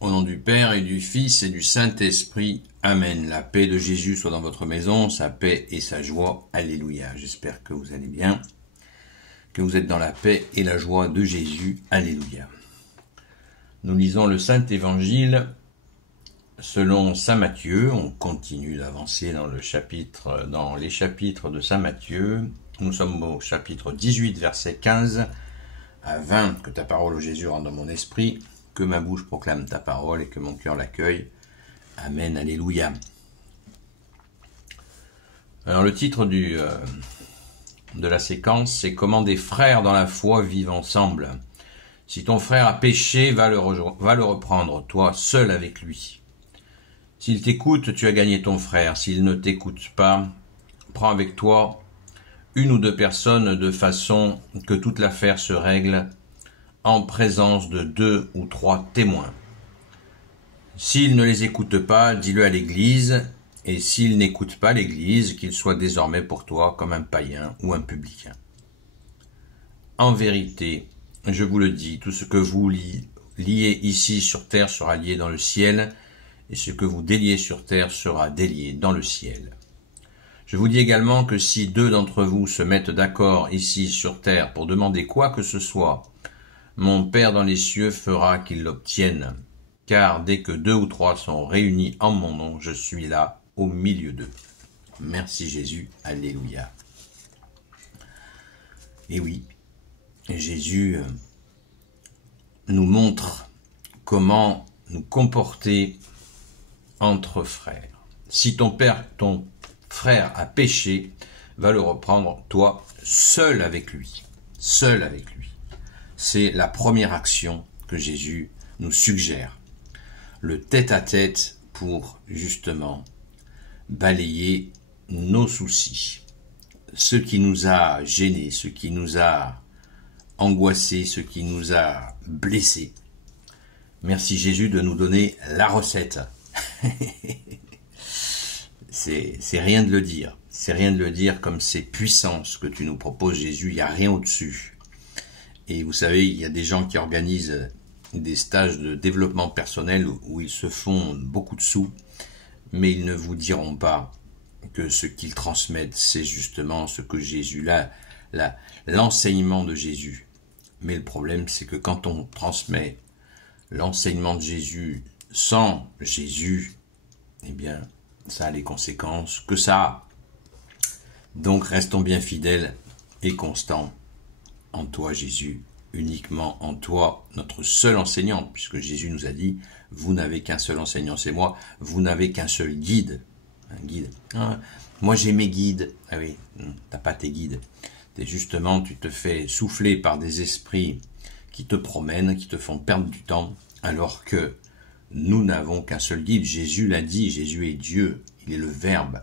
Au nom du Père et du Fils et du Saint-Esprit. Amen. La paix de Jésus soit dans votre maison, sa paix et sa joie. Alléluia. J'espère que vous allez bien, que vous êtes dans la paix et la joie de Jésus. Alléluia. Nous lisons le Saint-Évangile selon saint Matthieu. On continue d'avancer dans les chapitres de saint Matthieu. Nous sommes au chapitre 18, verset 15 à 20. Que ta parole, ô Jésus, rentre dans mon esprit. Que ma bouche proclame ta parole et que mon cœur l'accueille. Amen, alléluia. Alors le titre de la séquence, c'est « Comment des frères dans la foi vivent ensemble ». Si ton frère a péché, va le reprendre, toi seul avec lui. S'il t'écoute, tu as gagné ton frère. S'il ne t'écoute pas, prends avec toi une ou deux personnes de façon que toute l'affaire se règle en présence de 2 ou 3 témoins. S'il ne les écoute pas, dis-le à l'Église, et s'il n'écoute pas l'Église, qu'il soit désormais pour toi comme un païen ou un publicain. En vérité, je vous le dis, tout ce que vous liez ici sur terre sera lié dans le ciel, et ce que vous déliez sur terre sera délié dans le ciel. Je vous dis également que si 2 d'entre vous se mettent d'accord ici sur terre pour demander quoi que ce soit, mon Père dans les cieux fera qu'ils l'obtiennent, car dès que 2 ou 3 sont réunis en mon nom, je suis là au milieu d'eux. Merci Jésus, alléluia. Et oui, Jésus nous montre comment nous comporter entre frères. Si ton frère a péché, va le reprendre, toi, seul avec lui. Seul avec lui. C'est la première action que Jésus nous suggère. Le tête-à-tête pour, justement, balayer nos soucis. Ce qui nous a gênés, ce qui nous a angoissés, ce qui nous a blessés. Merci Jésus de nous donner la recette. C'est rien de le dire. C'est rien de le dire comme c'est puissant ce que tu nous proposes, Jésus. Il n'y a rien au-dessus. Et vous savez, il y a des gens qui organisent des stages de développement personnel où ils se font beaucoup de sous, mais ils ne vous diront pas que ce qu'ils transmettent, c'est justement ce que Jésus, l'enseignement de Jésus. Mais le problème, c'est que quand on transmet l'enseignement de Jésus sans Jésus, eh bien, ça a les conséquences que ça a. Donc, restons bien fidèles et constants en toi, Jésus, uniquement en toi, notre seul enseignant, puisque Jésus nous a dit, vous n'avez qu'un seul enseignant, c'est moi, vous n'avez qu'un seul guide. Un guide. Ah, moi, j'ai mes guides. Ah oui, t'as pas tes guides. Justement, tu te fais souffler par des esprits qui te promènent, qui te font perdre du temps, alors que nous n'avons qu'un seul guide. Jésus l'a dit, Jésus est Dieu, il est le Verbe.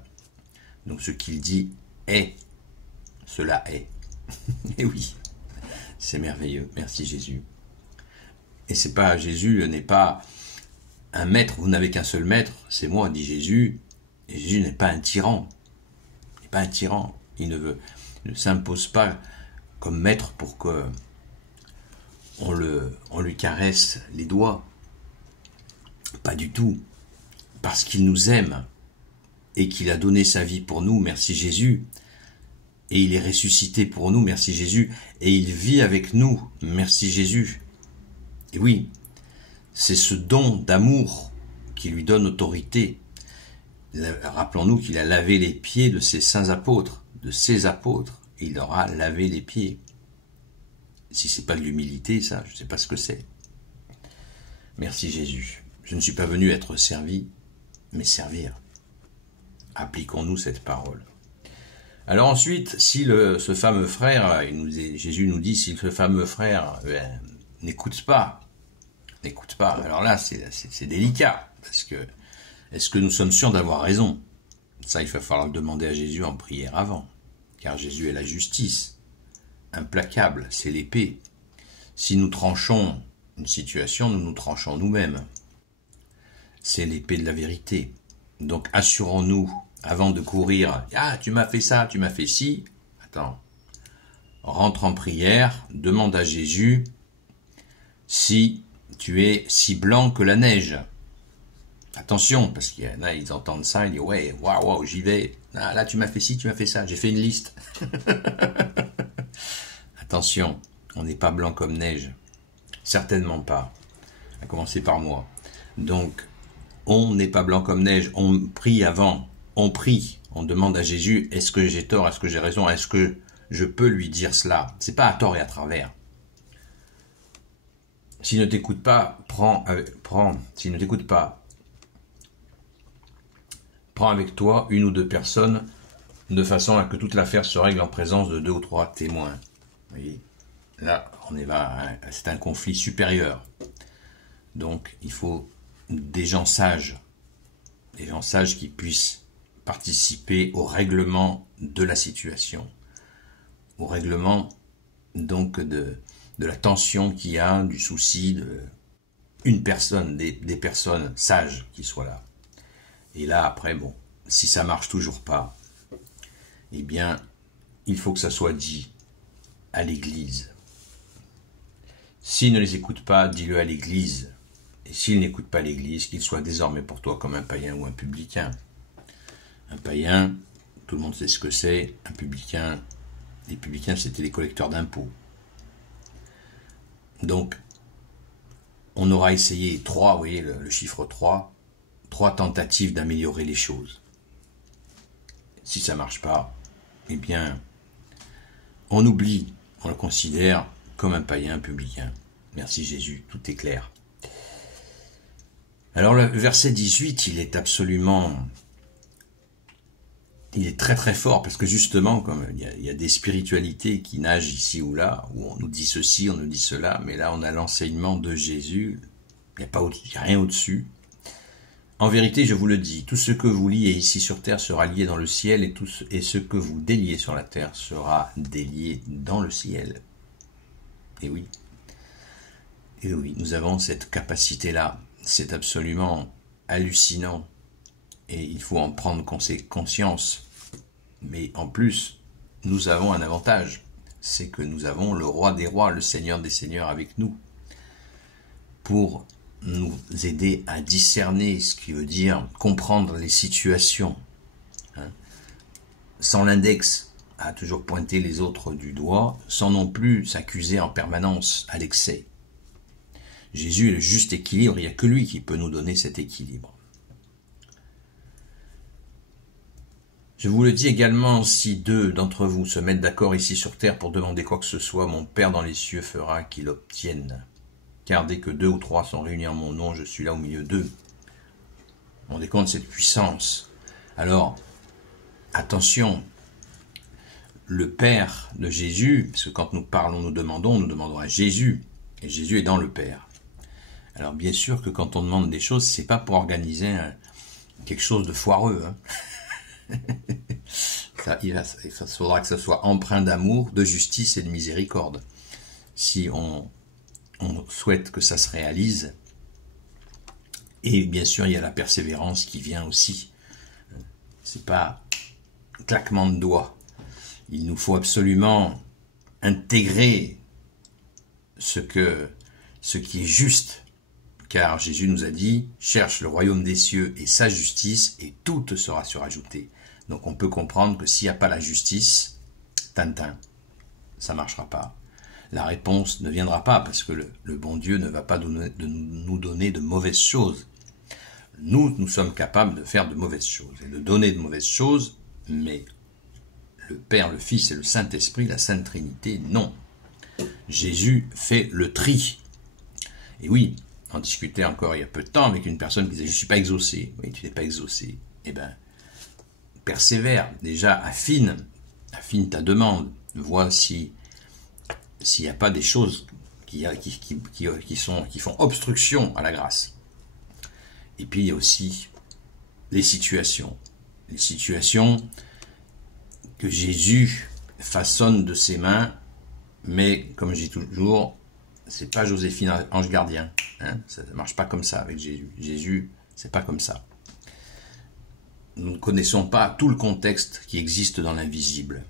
Donc ce qu'il dit est, cela est. Et oui, c'est merveilleux, merci Jésus. Et c'est pas, Jésus n'est pas un maître, vous n'avez qu'un seul maître, c'est moi, dit Jésus. Et Jésus n'est pas un tyran. Il n'est pas un tyran. Il ne s'impose pas comme maître pour que on lui caresse les doigts. Pas du tout. Parce qu'il nous aime et qu'il a donné sa vie pour nous, merci Jésus. Et il est ressuscité pour nous, merci Jésus. Et il vit avec nous, merci Jésus. Et oui, c'est ce don d'amour qui lui donne autorité. Rappelons-nous qu'il a lavé les pieds de ses saints apôtres, et il leur a lavé les pieds. Si c'est pas de l'humilité, ça, je ne sais pas ce que c'est. Merci Jésus. Je ne suis pas venu être servi, mais servir. Appliquons-nous cette parole. Alors ensuite, si ce fameux frère, Jésus nous dit, si ce fameux frère n'écoute pas, alors là, c'est délicat, parce que est-ce que nous sommes sûrs d'avoir raison? Ça, il va falloir le demander à Jésus en prière avant, car Jésus est la justice, implacable, c'est l'épée. Si nous tranchons une situation, nous nous tranchons nous-mêmes. C'est l'épée de la vérité. Donc assurons-nous, avant de courir, « Ah, tu m'as fait ça, tu m'as fait ci », attends, rentre en prière, demande à Jésus si tu es si blanc que la neige. Attention, parce qu'il y en a, ils entendent ça, ils disent ouais, waouh, j'y vais. Ah, là, tu m'as fait ci, tu m'as fait ça. J'ai fait une liste. Attention, on n'est pas blanc comme neige. Certainement pas. À commencer par moi. Donc, on n'est pas blanc comme neige. On prie avant. On prie. On demande à Jésus, est-ce que j'ai tort? Est-ce que j'ai raison? Est-ce que je peux lui dire cela? C'est pas à tort et à travers. S'il ne t'écoute pas, s'il ne t'écoute pas, prends avec toi une ou deux personnes de façon à que toute l'affaire se règle en présence de 2 ou 3 témoins. Vous voyez, là, c'est un conflit supérieur. Donc, il faut des gens sages qui puissent participer au règlement de la situation, au règlement donc de la tension qu'il y a, du souci de une personne, des personnes sages qui soient là. Et là, après, bon, si ça marche toujours pas, eh bien, il faut que ça soit dit à l'Église. S'il ne les écoute pas, dis-le à l'Église. Et s'il n'écoute pas l'Église, qu'il soit désormais pour toi comme un païen ou un publicain. Un païen, tout le monde sait ce que c'est. Un publicain, les publicains, c'était les collecteurs d'impôts. Donc, on aura essayé 3, vous voyez le chiffre 3 tentatives d'améliorer les choses. Si ça ne marche pas, eh bien, on oublie, on le considère comme un païen, un publicain. Merci Jésus, tout est clair. Alors le verset 18, il est très très fort, parce que justement, comme il y a des spiritualités qui nagent ici ou là, où on nous dit ceci, on nous dit cela, mais là on a l'enseignement de Jésus, il n'y a rien au-dessus. En vérité, je vous le dis, tout ce que vous liez ici sur terre sera lié dans le ciel, et ce que vous déliez sur la terre sera délié dans le ciel. Et oui, nous avons cette capacité-là. C'est absolument hallucinant. Et il faut en prendre conscience. Mais en plus, nous avons un avantage. C'est que nous avons le roi des rois, le seigneur des seigneurs avec nous. Pour nous aider à discerner, ce qui veut dire comprendre les situations. Sans l'index à toujours pointer les autres du doigt, sans non plus s'accuser en permanence à l'excès. Jésus est le juste équilibre, il n'y a que lui qui peut nous donner cet équilibre. Je vous le dis également, si 2 d'entre vous se mettent d'accord ici sur terre pour demander quoi que ce soit, mon Père dans les cieux fera qu'ils l'obtiennent. Car dès que 2 ou 3 sont réunis en mon nom, je suis là au milieu d'eux. Vous vous rendez compte de cette puissance? Alors, attention, le Père de Jésus, parce que quand nous parlons, nous demandons à Jésus, et Jésus est dans le Père. Alors bien sûr que quand on demande des choses, c'est pas pour organiser quelque chose de foireux. Il faudra que ça soit empreint d'amour, de justice et de miséricorde. Si on souhaite que ça se réalise, et bien sûr il y a la persévérance qui vient aussi. C'est pas un claquement de doigts. Il nous faut absolument intégrer ce qui est juste. Car Jésus nous a dit, cherche le royaume des cieux et sa justice, et tout te sera surajoutée. Donc on peut comprendre que s'il n'y a pas la justice, ça ne marchera pas. La réponse ne viendra pas, parce que le bon Dieu ne va pas nous donner de mauvaises choses. Nous sommes capables de faire de mauvaises choses, et de donner de mauvaises choses, mais le Père, le Fils et le Saint-Esprit, la Sainte Trinité, non. Jésus fait le tri. Et oui, on discutait encore il y a peu de temps avec une personne qui disait « je ne suis pas exaucé ». Oui, tu n'es pas exaucé. Eh bien, persévère. Déjà, affine ta demande. Vois s'il n'y a pas des choses qui font obstruction à la grâce. Et puis, il y a aussi les situations. Les situations que Jésus façonne de ses mains, mais, comme je dis toujours, c'est pas Joséphine ange gardien. Ça ne marche pas comme ça avec Jésus. Jésus, c'est pas comme ça. Nous ne connaissons pas tout le contexte qui existe dans l'invisible.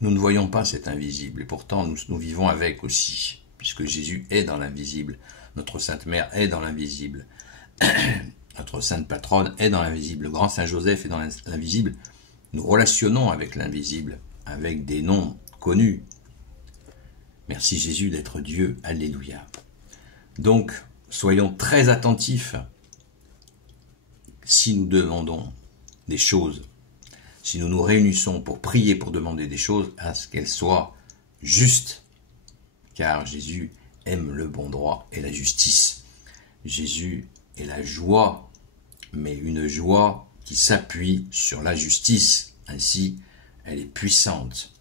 Nous ne voyons pas cet invisible, et pourtant nous vivons avec aussi, puisque Jésus est dans l'invisible. Notre Sainte Mère est dans l'invisible. Notre Sainte Patronne est dans l'invisible. Le grand Saint Joseph est dans l'invisible. Nous relationnons avec l'invisible, avec des noms connus. Merci Jésus d'être Dieu. Alléluia. Donc, soyons très attentifs si nous demandons des choses, si nous nous réunissons pour prier, pour demander des choses, à ce qu'elles soient justes. Car Jésus aime le bon droit et la justice. Jésus est la joie, mais une joie qui s'appuie sur la justice. Ainsi, elle est puissante.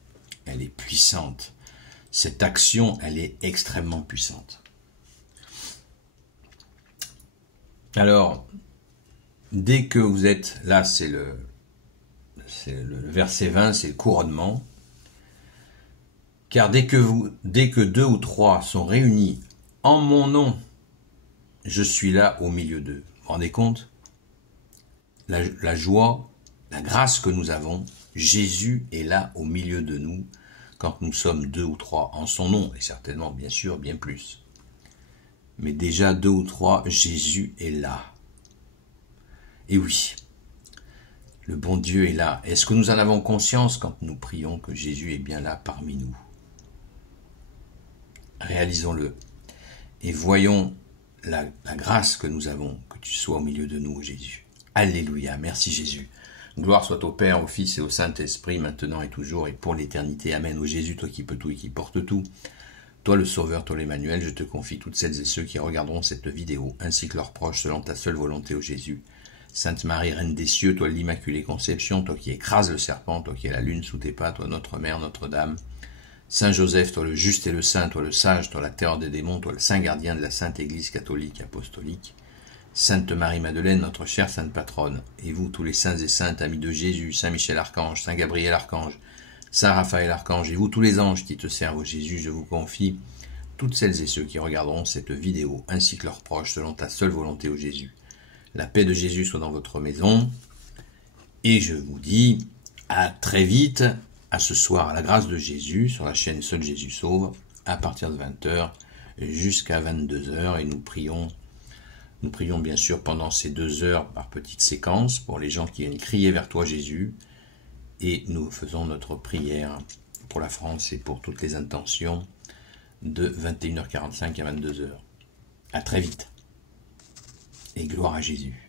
Elle est puissante. Cette action, elle est extrêmement puissante. Alors, dès que vous êtes, là c'est le verset 20, c'est le couronnement. Car dès que 2 ou 3 sont réunis en mon nom, je suis là au milieu d'eux. Vous vous rendez compte? La joie, la grâce que nous avons, Jésus est là au milieu de nous quand nous sommes 2 ou 3 en son nom, et certainement, bien sûr, bien plus. Mais déjà 2 ou 3, Jésus est là. Et oui, le bon Dieu est là. Est-ce que nous en avons conscience quand nous prions que Jésus est bien là parmi nous? Réalisons-le et voyons la grâce que nous avons, que tu sois au milieu de nous, Jésus. Alléluia, merci Jésus. Gloire soit au Père, au Fils et au Saint-Esprit, maintenant et toujours et pour l'éternité. Amen. Ô Jésus, toi qui peux tout et qui portes tout, toi le Sauveur, toi l'Emmanuel, je te confie toutes celles et ceux qui regarderont cette vidéo, ainsi que leurs proches, selon ta seule volonté, ô Jésus. Sainte Marie, Reine des cieux, toi l'Immaculée Conception, toi qui écrases le serpent, toi qui es la lune sous tes pas, toi notre Mère, Notre-Dame. Saint Joseph, toi le juste et le saint, toi le sage, toi la terreur des démons, toi le saint gardien de la Sainte Église catholique apostolique. Sainte Marie-Madeleine, notre chère Sainte Patronne, et vous tous les saints et saintes, amis de Jésus, Saint Michel Archange, Saint Gabriel Archange, Saint Raphaël Archange, et vous tous les anges qui te servent, ô Jésus, je vous confie toutes celles et ceux qui regarderont cette vidéo, ainsi que leurs proches, selon ta seule volonté, ô Jésus. La paix de Jésus soit dans votre maison, et je vous dis à très vite, à ce soir, à la grâce de Jésus, sur la chaîne Seul Jésus Sauve, à partir de 20h jusqu'à 22h, et nous prions bien sûr pendant ces 2 heures par petites séquences pour les gens qui viennent crier vers toi Jésus, et nous faisons notre prière pour la France et pour toutes les intentions de 21h45 à 22h. À très vite et gloire à Jésus.